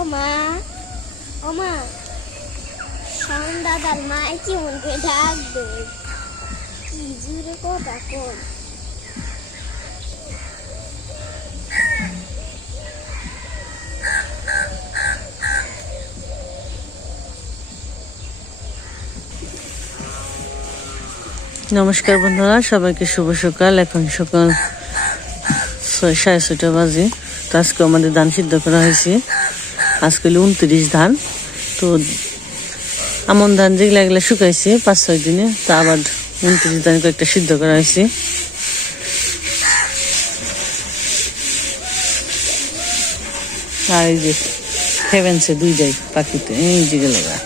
ওমা ওমা শাওন দাদার মা কেমন করে ডাকবে কি জোরে কথা কই নমস্কার বন্ধুরা, সবাইকে শুভ সকাল। এখন সকাল 6:30 বাজে। তো আজকে আমাদের ধান সিদ্ধ করা হয়েছে। আজকে 29 ধান। তো আমন ধান যেগুলা এগুলা শুকাইছে 5-6 দিনে, তা আবার 29 ধান কয়েকটা সিদ্ধ করা হয়েছে। আর এই যে হেভেন্সে 2টাই পাখিতে এই যে লাগা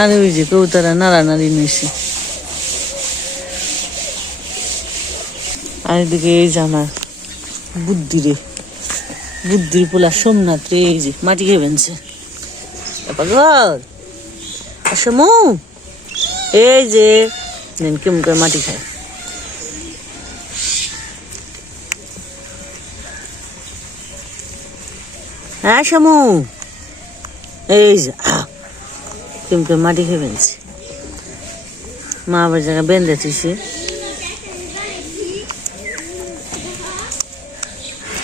আর ওই যে কৌতারা নাড়ানাড়ি নিয়েছে। আর এদিকে এই যে আমার বুদ্ধির পোলা সোমনাথ রে, এই যে মাটি খেয়ে বেনছে আসমু, এই যে কেমন করে মাটি খায়। হ্যাঁ শামু, এই যে কেমন করে মাটি খেয়ে বেনছে। মা আবার জায়গা বেঁধে দিছে।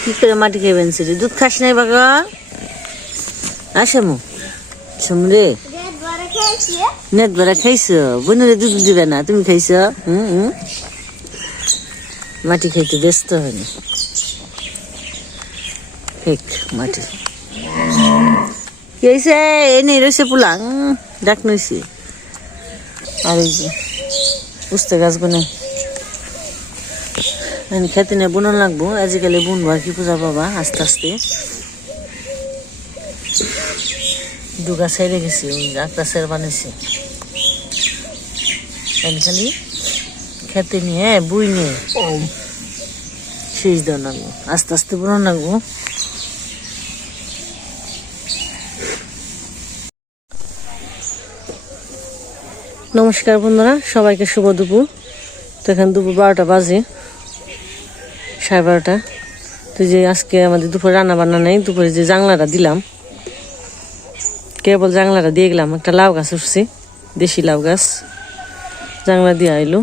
কি করে মাটি খেয়ে বেনছে রে? দুধ খাস নাই বাবা? আসামু রে, নেট ভরা খাইছো? বোনেরে দুধ দিবে না, তুমি খাইছ? মাটি খাইতে ব্যস্ত হয়নি। মাটি কি হয়েছে? এনে রয়েছে পুলাং ডাক নইছে। আর এই যে পুস্তে গাছ বনে খেতে নিয়ে বুনন লাগবো। আজকালি বুনবো আর কি, পূজা পাবা আস্তে আস্তে। দুগা ছেড়ে গেছি, ওই একটা সের বানিয়েছি। খালি খেতে নিয়ে বুই নিয়ে শেষ দেওয়া লাগবো, আস্তে আস্তে বুনন লাগবো। নমস্কার বন্ধুরা, সবাইকে শুভ দুপুর। তো এখানে দুপুর 12টা বাজে, 12:30। তো যে আজকে আমাদের দুপুরে রান্না বান্না নেই। দুপুরে যে জাংলাটা দিলাম, কেবল জাংলাটা দিয়ে গেলাম। একটা লাউ গাছ উঠছে, দেশি লাউ গাছ, জাংলা দিয়ে আইলো।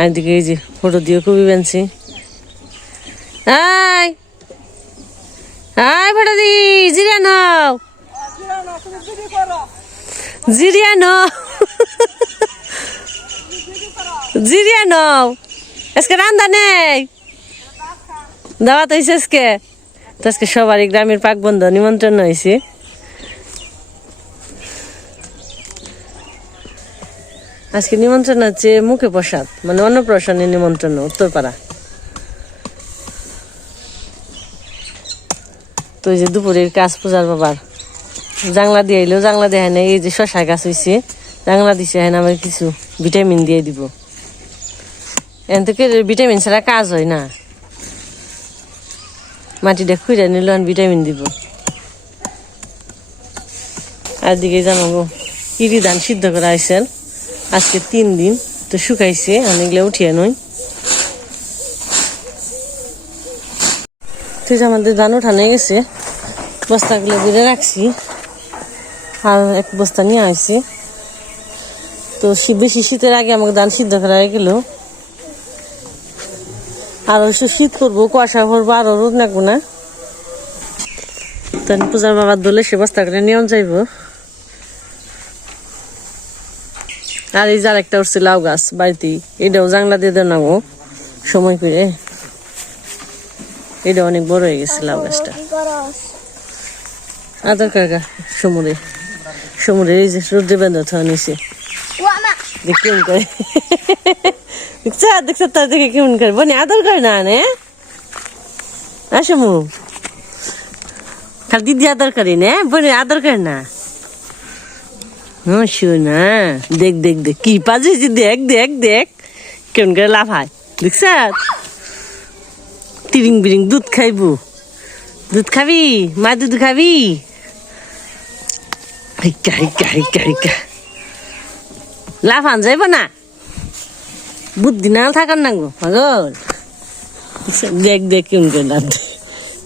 আর দিকে এই যে ফটো দিয়ে খুবই বেনছি। ফটো দি জিরিয়া নাও, জিরিয়া নাও, জিরিয়া নাও। আজকে রান্না নেই, দাওয়াত হয়েছে আজকে। তো আজকে সবারই গ্রামের পাক বন্ধ নিমন্ত্রণ হয়েছে। আজকে নিমন্ত্রণ হচ্ছে মুখে প্রসাদ, মানে অন্নপ্রাশনের নিমন্ত্রণ, উত্তরপাড়া। তো এই যে দুপুরের কাজ পূজার বাবার জাংলা দিয়ে এলো, জাংলা দেয় না। এই যে শশা গাছ হয়েছে, জাংলা দিছে, হ্যাঁ আমার কিছু ভিটামিন দিয়ে দিব। এন থেকে ভিটামিন ছাড়া কাজ হয় না। মাটিটা খুঁড়ে নিল, ভিটামিন দিব। আর দিকে জানাবো ইরি ধান সিদ্ধ করা হয়েছে আজকে 3 দিন। তো শুকাইছে, অনেকগুলো উঠিয়ে নই। ঠিক আমাদের ধান উঠানো গেছে, বস্তাগুলো বেড়ে রাখছি। আর এক বস্তা নিয়ে আসছি। তো বেশি শীতের আগে আমাকে ধান সিদ্ধ করা হয়ে গেল। আর শীত করবো, কুয়াশা করবো, আরো রোদ লাগবো না। তখন পূজার বাবার দলে সে বস্তা করে নিয়ে যাইব। আর এই যার একটা উঠছে লাউ গাছ বাড়িতে, এটাও জাংলা দিয়ে দেওয়া নাগো সময় করে। এটা অনেক বড় হয়ে গেছে লাউ গাছটা। আদর কাকা সমুদ্রে এই যে রোদ্রে বেঁধে থাকা নিছে, কেমন করে দেখছ তার দেখে কেমন করে বনে আদর করে না নে। আসমু খালি দিদি আদর করি না, বনে আদর করে না। শোনা দেখ দেখ দেখ কি পাজিয়েছি, দেখ দেখ দেখ কেমন করে লাফায়, দেখছ? তিরিং বিরিং দুধ খাইবো, দুধ খাবি মা দুধ খাবি হিকা হিকা হিকা হিকা লাফান যাইব না বুদ্ধি না থাকার না গো পাগল দেখ দেখ কেমন করে লাভ দে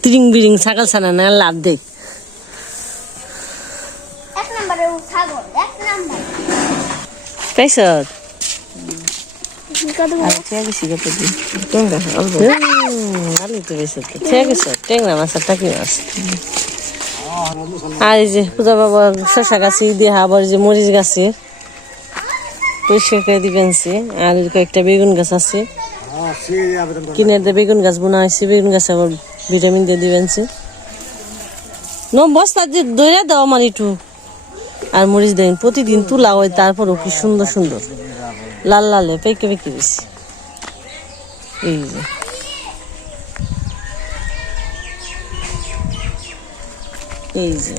তিরিং বিরিং ছাগল ছানা না লাভ দেখ এক নম্বরে ছাগল এক নম্বর পাইছ কত আলু তো বেশি ঠিক আছে টেংরা মাছ আর টাকি মাছ আর এই যে পূজা বাবা শশা গাছি দিয়ে আবার যে মরিচ গাছে পরিষ্কার করে দিবেনছি আর কয়েকটা বেগুন গাছ আছে কিনে দিয়ে বেগুন গাছ বোনা হয়েছে বেগুন গাছে আবার ভিটামিন দিয়ে দিবেনছি বস্তা দিয়ে দইরা দাও আমার একটু আর মরিচ দেন প্রতিদিন তুলা হয় তারপরও কি সুন্দর সুন্দর লাল লালে পেকে পেকে বেশি এই যে এই যে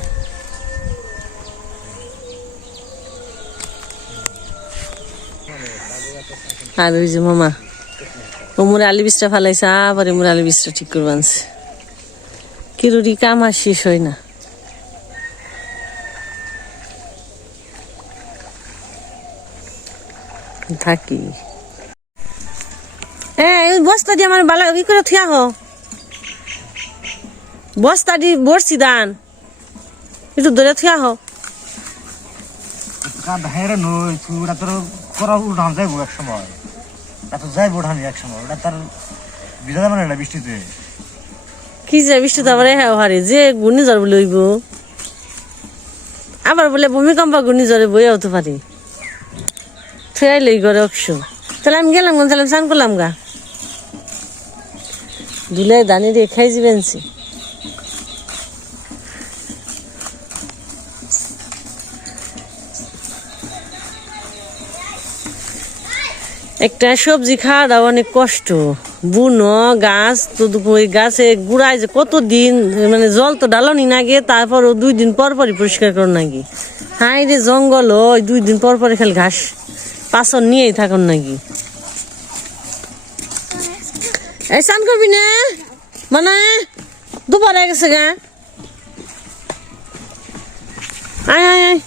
আর ওই যে মামা ও মোরে আলি বীজটা ফালাইছে আবার মোরে আলি বীজটা ঠিক করে আনছে কিরুরি কাম আর শেষ হয় না থাকি বস্তা দিয়ে আমার বালা কি করে থিয়া হো বস্তা দি বসছি দান একটু ধরে থিয়া হো হেরে নই ওটা তোর করা উঠান যাইবো এক সময় এত যাইবো উঠানি এক সময় ওটা তার বিজা যাবে না বৃষ্টিতে কি যে বৃষ্টি তো আবার হ্যাঁ হারে যে ঘূর্ণিঝড় বলে হইব আবার বলে ভূমিকম্প ঘূর্ণিঝড়ে বইয়া হতে পারি থুয়াইলে ঘরে অকশো তাহলে আমি গেলাম তাহলে স্নান করলাম গা দুলাই দানি দিয়ে খাই যাবেনছি একটা সবজি খাওয়াটা অনেক কষ্ট বুনো গাছ তো ওই গাছে গুড়ায় যে কতদিন মানে জল তো ডালনি না গিয়ে তারপরও 2 দিন পর পরই পরিষ্কার করো নাকি হাই রে জঙ্গল ওই 2 দিন পর পরে খালি ঘাস পাছর নিয়েই থাকুন নাকি এই স্নান করবি না মানে দুপুর হয়ে গেছে গা আয় আয় আয়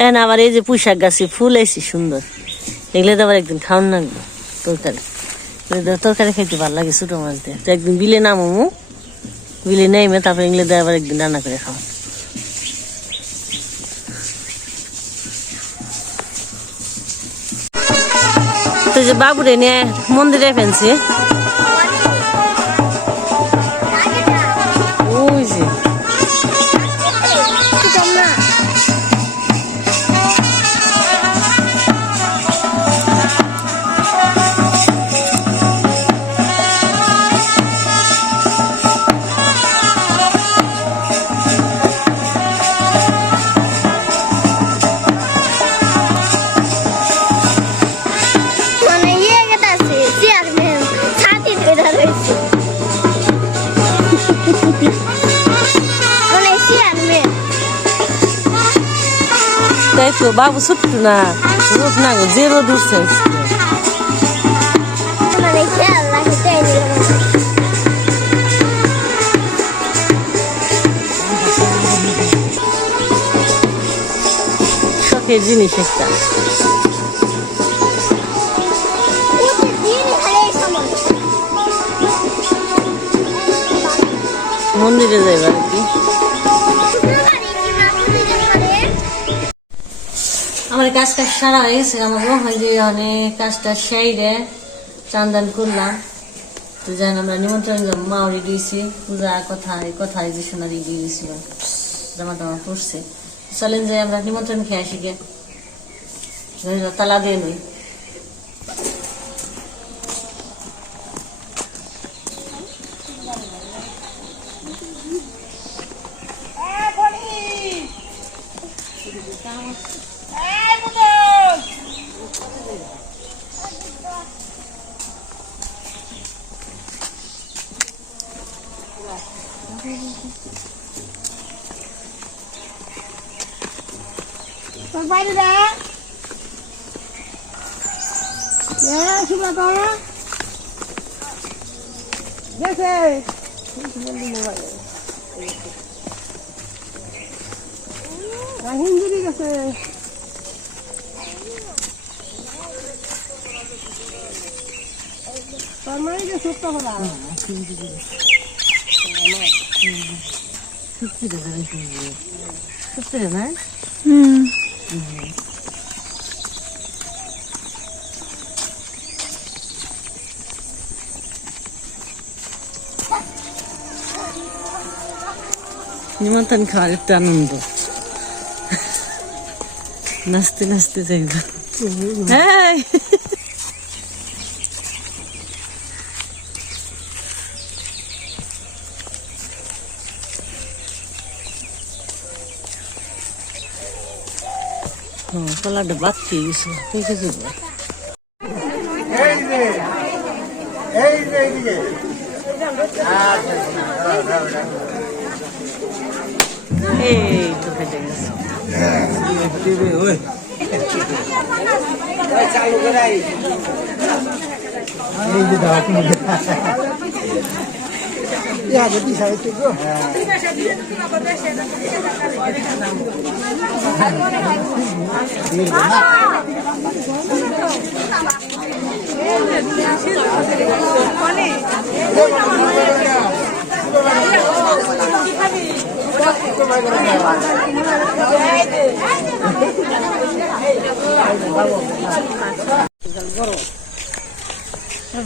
এখন আবার এই যে পুঁইশাক গাছে ফুল এসি সুন্দর এগুলো তো আবার একদিন খাওয়ান লাগবে তরকারি তরকারি খাইতে ভালো লাগে ছোটো মাছ দিয়ে তো একদিন বিলে নামো বিলে নেমে তারপরে এগুলো দিয়ে আবার একদিন রান্না করে খাওয়া তো যে বাবুরে নিয়ে মন্দিরে ফেলছি ওই যে তাই তো বাবু ছোট্ট না রোদ না গো যে রোদ উঠছে শখের জিনিস একটা মন্দিরে যাইবার কি আমার কাজটা সারা হয়ে গেছে আমাকে হয় যে অনেক কাজটা সাইরে চান্দান করলাম তো যেন আমরা নিমন্ত্রণ মাউরি দিয়েছি পূজা কথায় যে সোনারি দিয়ে দিয়েছিল জামা টামা পড়ছে চলেন যে আমরা নিমন্ত্রণ খেয়ে আসি গে তালা দিয়ে নই বাইরে দা শুভ্রা তো গেছে হিন্দুরি গেছে তোর মাই যে সুপ্ত করা সুপ্তি না নিমন্ত্রণ খাওয়ার একটু আনন্দ নাচতে নাচতে যাইব কলাটা বাদ খেয়ে গেছিল ঠিক আছে এই তো ফেটে গেছে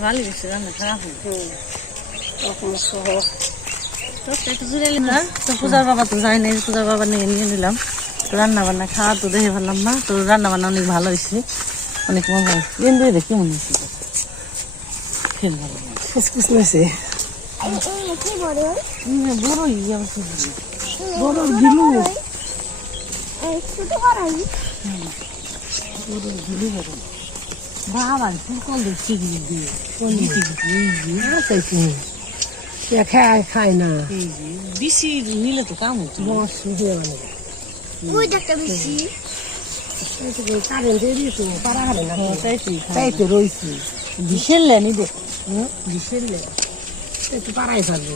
ভালো গেছে রান্না খারাপ পূজার বাবা তো যাই নাই পূজার বাবা নিয়ে নিয়ে নিলাম তো রান্না বান্না খাওয়া তো দেখে ফেললাম না তো রান্না বান্না অনেক ভালো হয়েছে অনেক মজা হয়েছে কিন্তু দেখি মনে হচ্ছে খেল ভালো খুশখুশ লাগছে বড় বড় গিলু বাবা ফুল দেখছি দিয়ে খায় না বেশি নিলে তো কাম হচ্ছে তাই তো রয়েছে বিশের লেনি দে বিশের লে একটু পাড়াই পারবে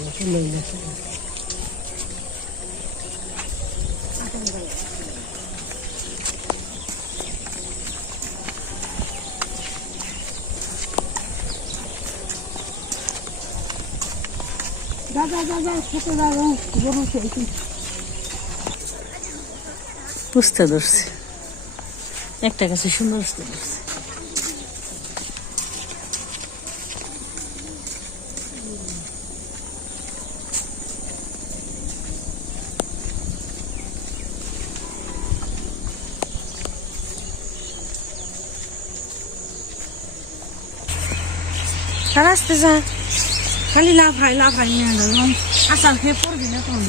বুঝতে ধরছি একটা কাছে সুন্দর বুঝতে ধরছি আসতে যা খালি লাফাই নিয়ে গেলাম আসাল খেয়ে পড়বি না তখন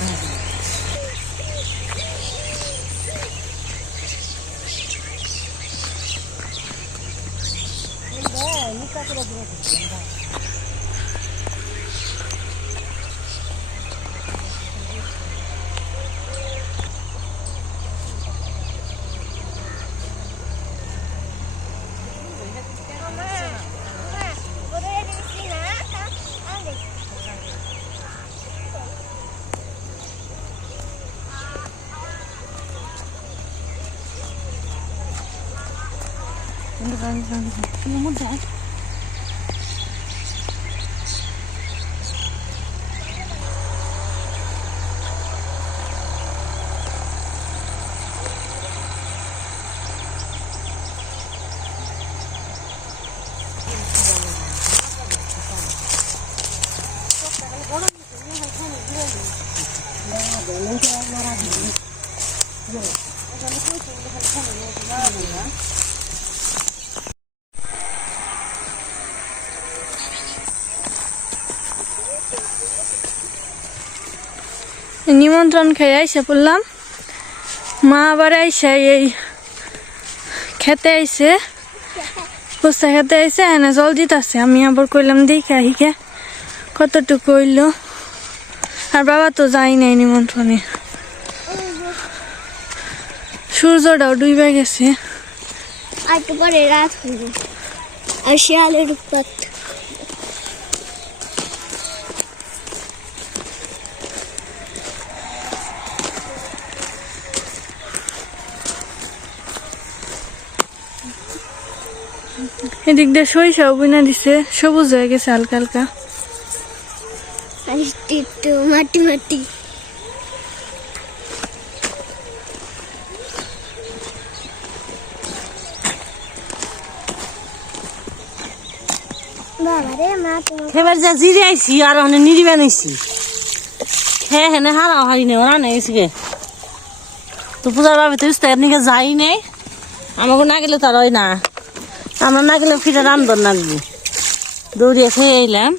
নিমন্ত্রণ খেয়ে আইসে পড়লাম মা আবার আইসে এই খেতে আইসে ফুচকা খেতে আইসে এনে জল দিতেছে আমি আবার কইলাম দেখে আহিকে কতটুকু হইল আর বাবা তো যাই নাই নিমন্ত্রণে সূর্যটাও ডুবে গেছে আর একটু পরে রাত হইবে আর শিয়ালের উৎপাত এদিক দিয়ে সরিষাও বুনা দিছে, সবুজ হয়ে গেছে হালকা হালকা। আর একটু মাটি মাটি। বাবারে মা তোমার এবার যা জিরে আইছি আর ওখানে নিরি বানাইছি। হ্যাঁ হ্যাঁ হারা হারি নেই ওরা নেই গে তো পূজার ভাবে তো ইস্তার নিকে যাই নেই, আমাকে না গেলে তার হয় না, আমরা না গেলে ফিরে রান্ধন লাগবে। দৌড়িয়ে খেয়ে এলাম।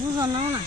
বুঝো না না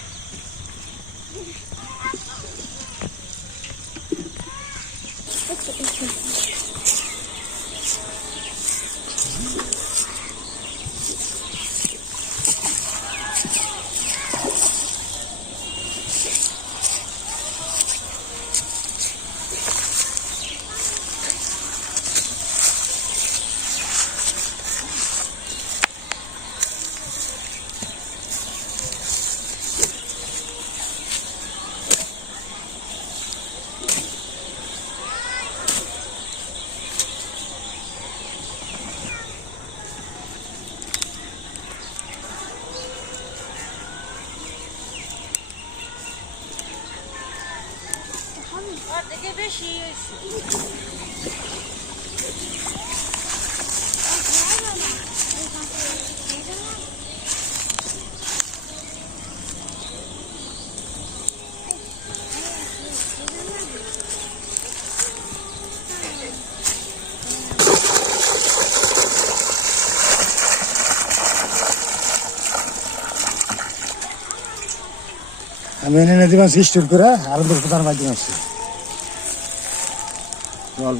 আমি এনে দিলাম সিস্টেম করে আরো প্রধান মাধ্যম আছে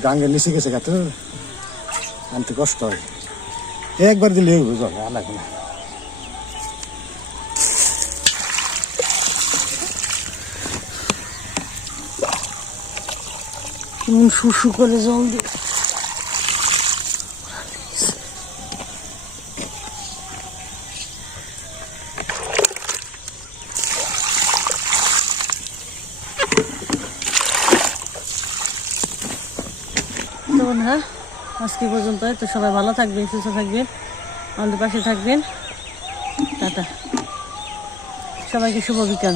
গাঙ্গের নিচে গেছে গাছ আনতে কষ্ট হয়, একবার দিলে বুঝো লাগবে না। কেমন শুশু করে জল দিয়ে বন্ধুরা আজকে পর্যন্ত। তো সবাই ভালো থাকবেন, সুস্থ থাকবেন, আমাদের পাশে থাকবেন। টাটা, সবাইকে শুভ বিকাল।